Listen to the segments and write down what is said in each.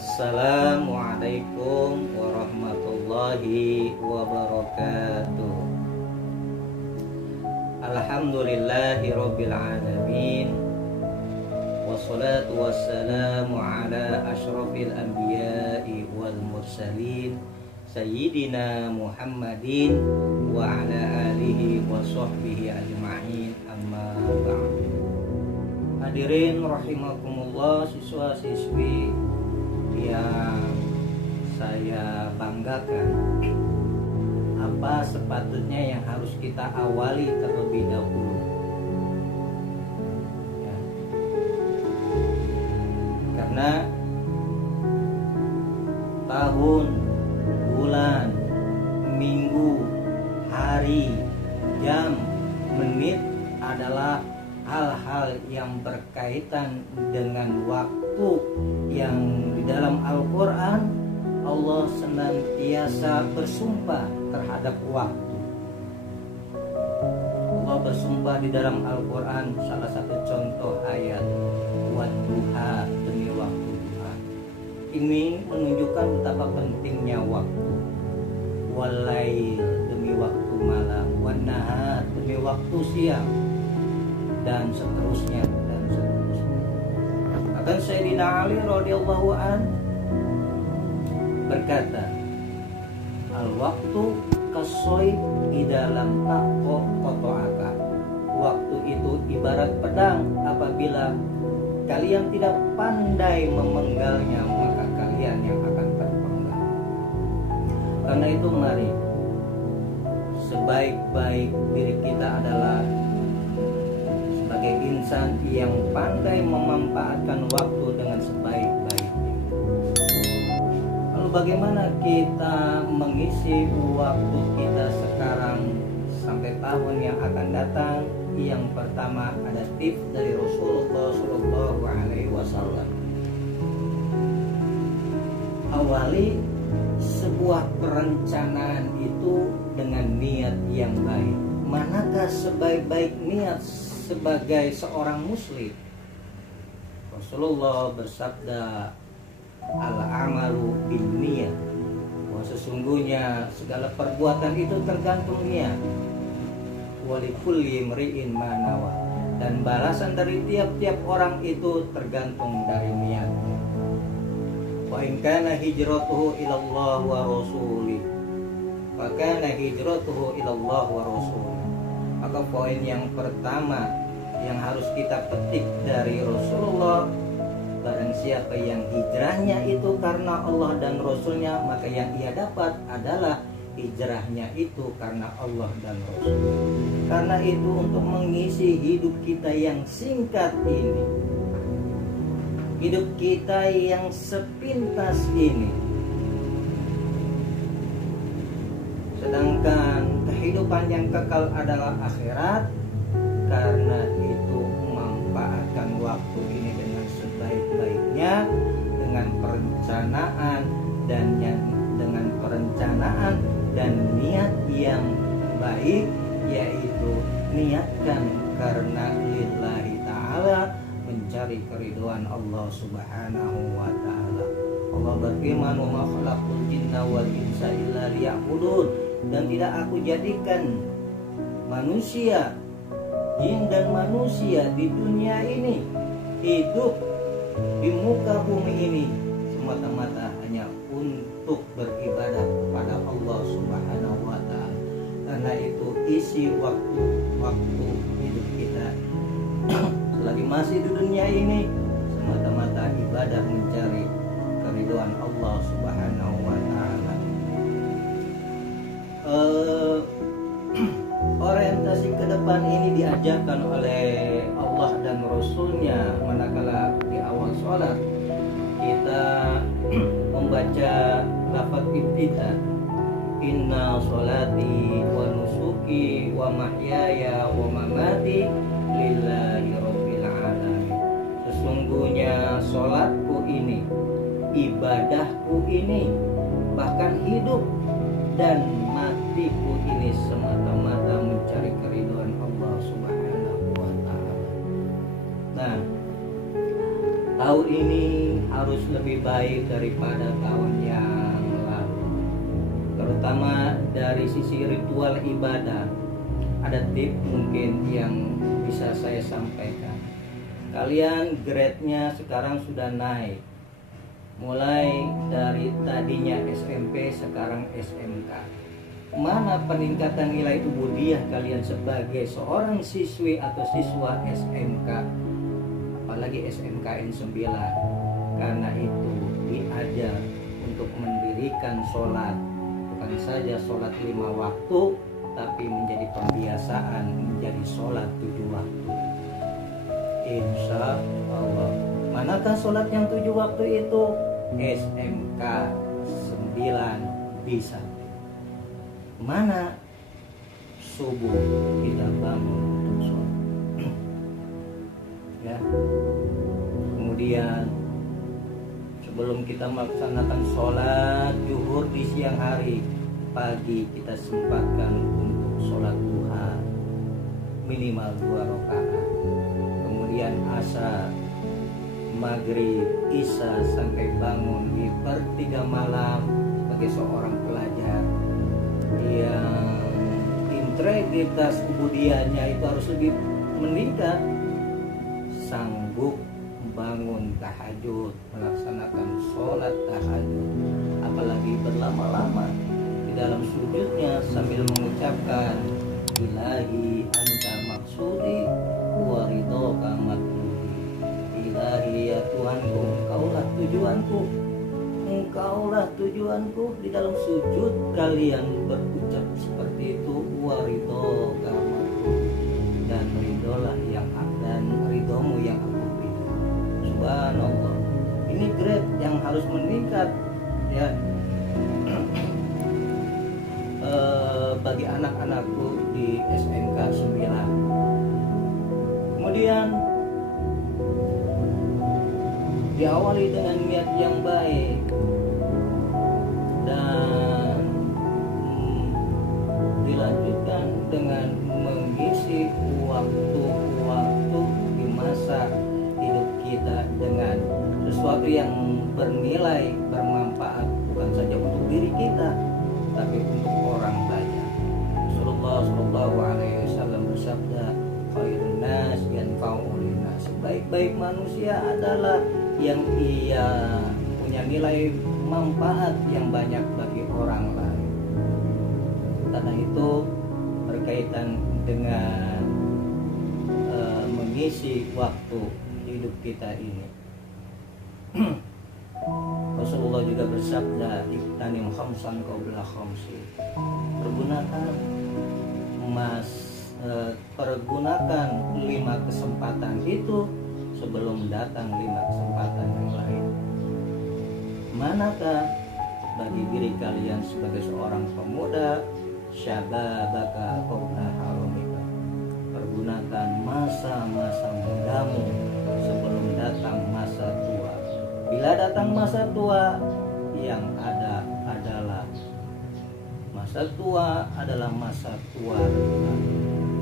Assalamualaikum warahmatullahi wabarakatuh. Alhamdulillahi rabbil alamin. Wassalatu wassalamu ala asyrafil anbiya'i wal mursalin Sayyidina Muhammadin wa ala alihi wa sahbihi ajma'in, amma ba'du. Hadirin rahimakumullah, siswa-siswi yang saya banggakan, apa sepatutnya yang harus kita awali terlebih dahulu ya. Karena tahun, bulan, minggu, hari, jam, menit adalah hal-hal yang berkaitan dengan waktu yang di dalam Al-Quran Allah senantiasa bersumpah terhadap waktu. Allah bersumpah di dalam Al-Quran, salah satu contoh ayat wadduha, demi waktu duha. Ini menunjukkan betapa pentingnya waktu. Walail, demi waktu malam. Wannahar, demi waktu siang, dan seterusnya dan seterusnya. Akan Sayyidina Ali radhiyallahu an berkata, al-waktu kasoib idalam ta'ko koto'aka. Waktu itu ibarat pedang, apabila kalian tidak pandai memenggalnya, maka kalian yang akan terpenggal. Karena itu mari, sebaik-baik diri kita adalah sebagai insan yang pandai memanfaatkan waktu dengan sebaik-baiknya. Lalu bagaimana kita mengisi waktu kita sekarang sampai tahun yang akan datang? Yang pertama, ada tips dari Rasulullah Shallallahu Alaihi Wasallam. Awali sebuah perencanaan itu dengan niat yang baik. Manakah sebaik-baik niat sebagai seorang muslim? Rasulullah bersabda, al-amalu binniyah, bahwa sesungguhnya segala perbuatan itu tergantung niat. Walikulli imri'in ma nawa, dan balasan dari tiap-tiap orang itu tergantung dari niatnya. Wa in kana hijratuhu ila Allah wa rasulih, fa kana hijratuhu ila Allah wa rasulih. Maka poin yang pertama yang harus kita petik dari Rasulullah, barang siapa yang hijrahnya itu karena Allah dan Rasulnya, maka yang ia dapat adalah hijrahnya itu karena Allah dan Rasul. Karena itu, untuk mengisi hidup kita yang singkat ini, hidup kita yang sepintas ini, sedangkan kehidupan yang kekal adalah akhirat, karena itu manfaatkan waktu ini dengan sebaik-baiknya, dengan perencanaan dan niat yang baik, yaitu niatkan karena lillahi ta'ala, mencari keridhaan Allah subhanahu wa ta'ala. Allah berfirman, wa ma khalaqtul jinna wal insa illa liya'budun, dan tidak aku jadikan manusia, jin dan manusia di dunia ini hidup di muka bumi ini semata-mata hanya untuk beribadah kepada Allah subhanahu wa ta'ala. Karena itu, isi waktu hidup kita selagi masih di dunia ini semata-mata ibadah, mencari keridhaan Allah subhanahu wa ta'ala. Orientasi ke depan ini diajarkan oleh Allah dan Rasulnya manakala di awal sholat kita membaca lafaz ibtida, inna sholati wa nusuki wa mahyaya wa mamati lillahi rabbil alamin. Sesungguhnya sholatku ini, ibadahku ini, bahkan hidup dan matiku ini semata-mata mencari keridhaan Allah subhanahu wa ta'ala. Nah, tahun ini harus lebih baik daripada tahun yang lalu, terutama dari sisi ritual ibadah. Ada tips mungkin yang bisa saya sampaikan. Kalian grade-nya sekarang sudah naik, mulai dari tadinya SMP sekarang SMK. Mana peningkatan nilai ubudiyah kalian sebagai seorang siswi atau siswa SMK, apalagi SMKN 9. Karena itu diajar untuk mendirikan sholat, bukan saja sholat 5 waktu, tapi menjadi pembiasaan menjadi sholat 7 waktu. Insya Allah. Manakah sholat yang 7 waktu itu? SMK 9 bisa. Mana subuh kita bangun untuk sholat. Ya. Kemudian sebelum kita melaksanakan sholat zuhur di siang hari, pagi kita sempatkan untuk sholat duha minimal 2 rakaat. Kemudian asar, maghrib, isya sampai bangun di per-3 malam sebagai seorang pelajar yang integritas ubudiyahnya itu harus lebih meningkat, sanggup bangun tahajud, melaksanakan sholat tahajud, apalagi berlama-lama di dalam sujudnya sambil mengucapkan ilahi anta maksudi wa ridhoka matlubi. Ilahi ya Tuhanku, engkaulah tujuanku, engkaulah tujuanku. Di dalam sujud kalian berucap seperti itu, wa ridhoka matlubi, dan ridholah yang dan ridhomu yang aku ridho. Subhanallah, ini grade yang harus meningkat ya. Bagi anak-anakku di SMK 9. Kemudian diawali dengan niat yang baik dan dilanjutkan dengan mengisi waktu-waktu di masa hidup kita dengan sesuatu yang bernilai, bermanfaat, bukan saja untuk diri kita tapi untuk orang banyak. Rasulullah Shallallahu Alaihi Wasallam bersabda, khairun nas yanfa'u linnas. Sebaik-baik manusia adalah yang ia punya nilai manfaat yang banyak bagi orang lain. Karena itu berkaitan dengan mengisi waktu hidup kita ini. Rasulullah juga bersabda, iktanim khamsan qabla khamsi. Pergunakan 5 kesempatan itu sebelum datang 5 kesempatan yang lain. Manakah bagi diri kalian sebagai seorang pemuda, syababaka qabla harumika. Pergunakan masa-masa mudamu sebelum datang masa tua. Bila datang masa tua, yang ada adalah masa tua adalah masa tua,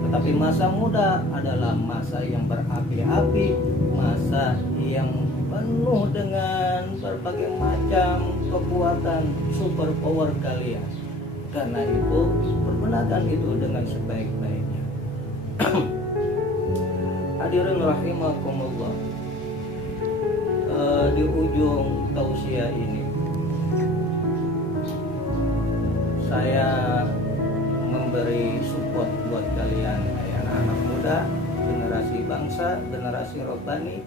tetapi masa muda adalah masa yang berapi-api, masa yang penuh dengan berbagai macam kekuatan super power kalian. Karena itu pergunakan itu dengan sebaik-baiknya. Hadirin rahimakumullah, di ujung tausiah ini saya memberi support buat kalian anak-anak muda, generasi bangsa, generasi robbani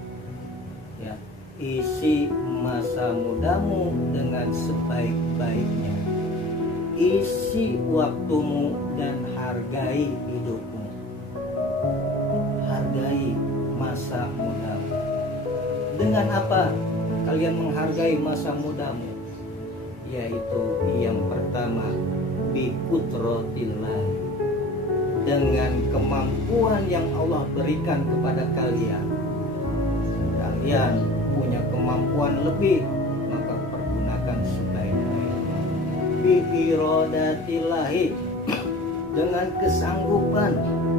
ya. Isi masa mudamu dengan sebaik-baiknya, isi waktumu dan hargai hidupmu, hargai masa mudamu. Dengan apa kalian menghargai masa mudamu? Yaitu yang pertama, biqudratillah, dengan kemampuan yang Allah berikan kepada kalian. Kalian punya kemampuan lebih, maka pergunakan sebaik-baiknya. Biiradatillahi, dengan kesanggupan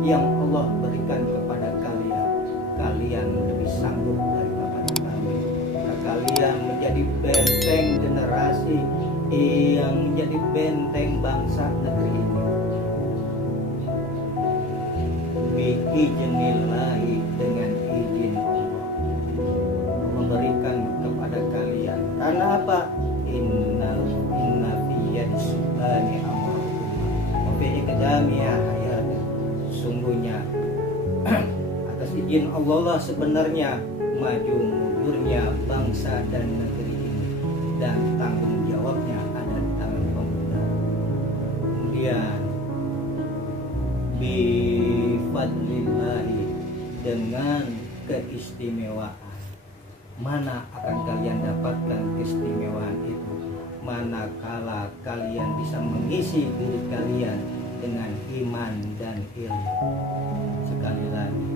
yang Allah berikan kepada kalian. Kalian lebih sanggup daripada kami. Kalian menjadi benteng generasi, yang menjadi benteng bangsa negeri ini. Biiznillahi, dengan izin Allah, memberikan kepada kalian. Karena apa? Inna fi yadisubhani amrukum wa fi iqdamiha hayat. Sungguhnya atas izin Allah lah sebenarnya maju mundurnya bangsa dan negeri ini, dan tanggung jawabnya ada di tangan pemuda. Kemudian bifadlillahi, dengan keistimewaan. Mana akan kalian dapatkan keistimewaan itu? Manakala kalian bisa mengisi diri kalian dengan iman dan ilmu. Sekali lagi,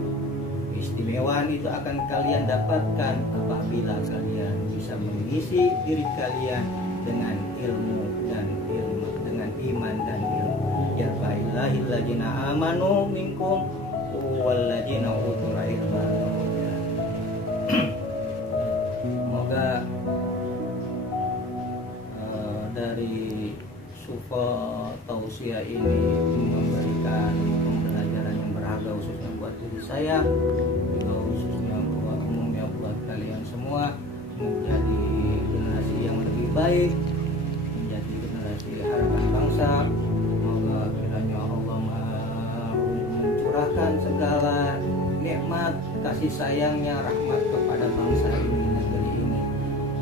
keistimewaan itu akan kalian dapatkan apabila kalian bisa mengisi diri kalian dengan ilmu dan ilmu, dengan iman dan ilmu. Ya Illahil ladzina amanu minkum walladzina utul ilma. Semoga dari Sufa Tausiah ini memberikan pembelajaran yang berharga khususnya buat diri saya, juga khususnya buat umumnya buat kalian semua, menjadi generasi yang lebih baik, menjadi generasi harapan bangsa. Semoga kiranya Allah mencurahkan segala nikmat, kasih sayangnya, rahmat kepada bangsa ini, negeri ini.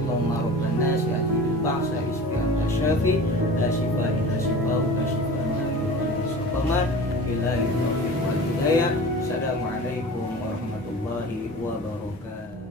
Allahumma rabbana nasi ajil bangsa isbi'an tasyafi la shifa illa shifa'u la shifa nabi'an ilahi taufiq wal hidayah. Assalamualaikum warahmatullahi wabarakatuh.